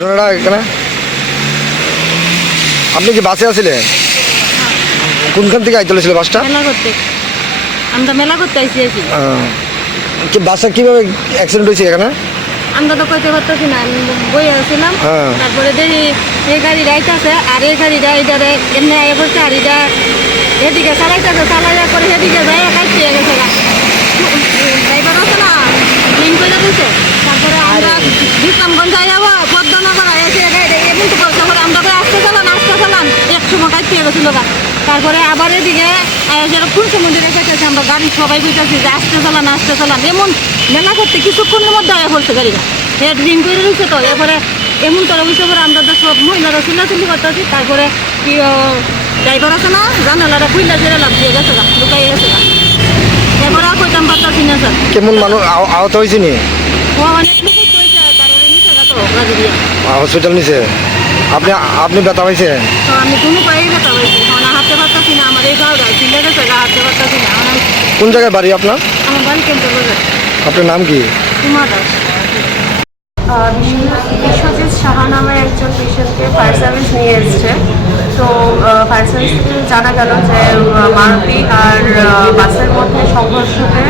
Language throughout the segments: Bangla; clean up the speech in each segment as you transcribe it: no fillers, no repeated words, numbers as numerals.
এখানে আপনি কি বাসে আসছিলেন? কোনখান থেকে আইতে হয়েছিল বাসটা? মেলা করতে আমরা মেলা করতে আইছি কি বাসটা কিভাবে অ্যাক্সিডেন্ট হয়েছে এখানে? আমরা তো কইতে পারতেছি না, আমি বই আসছিলাম। তারপরে দেখি এই গাড়ি রাইতেছে আর এই গাড়িটা এইটারে এমনি আগে বসছে আর এটা এদিকে চালাইতেছে, চালাইয়া করে সেদিকে যাই কাটতে গেছে। ড্রাইভার আছে না লিঙ্ক করে দিচ্ছে। তারপরে আমরা বিশ্রামগঞ্জ যাই যাবো পদ্মনগর এসে গাড়ি এমন তো করছে আমরা করে আসতে চালান এক সময় কাটতে গেছিল। তারপরে আবার এদিকে কোন সমুদ্রে রেখেছে আমরা গাড়ি সবাই বুঝতেছি যে আসতে চালান এমন মেলা করতে কিছুক্ষণের মধ্যে আয়া পড়ছে গাড়িটা হেড রিং করে রয়েছে। তো এরপরে এমন করে বুঝতে পারে আমরা তো সব মহিলারা চিল্লাচিল্লি করতেছি। তারপরে কি ড্রাইভার আছে না জানালাটা খুললে ছেড়ে লাভ দিয়ে গেছে লুকাই গেছে। এরপরে আর কইতাম পারতাছি না স্যার। কেমন মানুষ আহত হয়েছে নি? ও অনেক লোক হয়েছে তারপরে নিচে গেত গাড়ি দিয়ে হসপিটাল নিছে। আপনি ব্যথা পাইছে? তো আমি কোনো পায়ে ব্যথা পাইছি, মানে হাঁটতে পারতাছি না। আমার এই গাড়ি চিল্লে গেছে হাঁটতে পারতাছি না। কোন জায়গায় বাড়ি আপনার? আমার বাড়ি কেমন বাজার। আপনার নাম কি? কুমার দাস। বিশ্বজিৎ সাহা নামে একজন পেশেন্টকে ফায়ার সার্ভিস নিয়ে এসছে। তো ফায়ার সার্ভিস থেকে জানা গেল যে মারুতি আর বাসের মধ্যে সংঘর্ষতে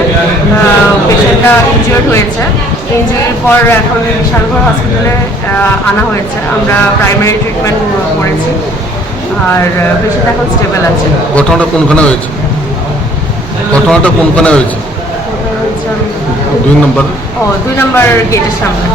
পেশেন্টটা ইনজিওর্ড হয়েছে। ইনজিওরির পর এখন বিশালগড় হসপিটালে আনা হয়েছে। আমরা প্রাইমারি ট্রিটমেন্ট করেছি আর পেশেন্ট এখন স্টেবল আছে। ঘটনাটা কোনখানে হয়েছে? ওটা হচ্ছে 2 নম্বর দুই নম্বর গেটের সামনে।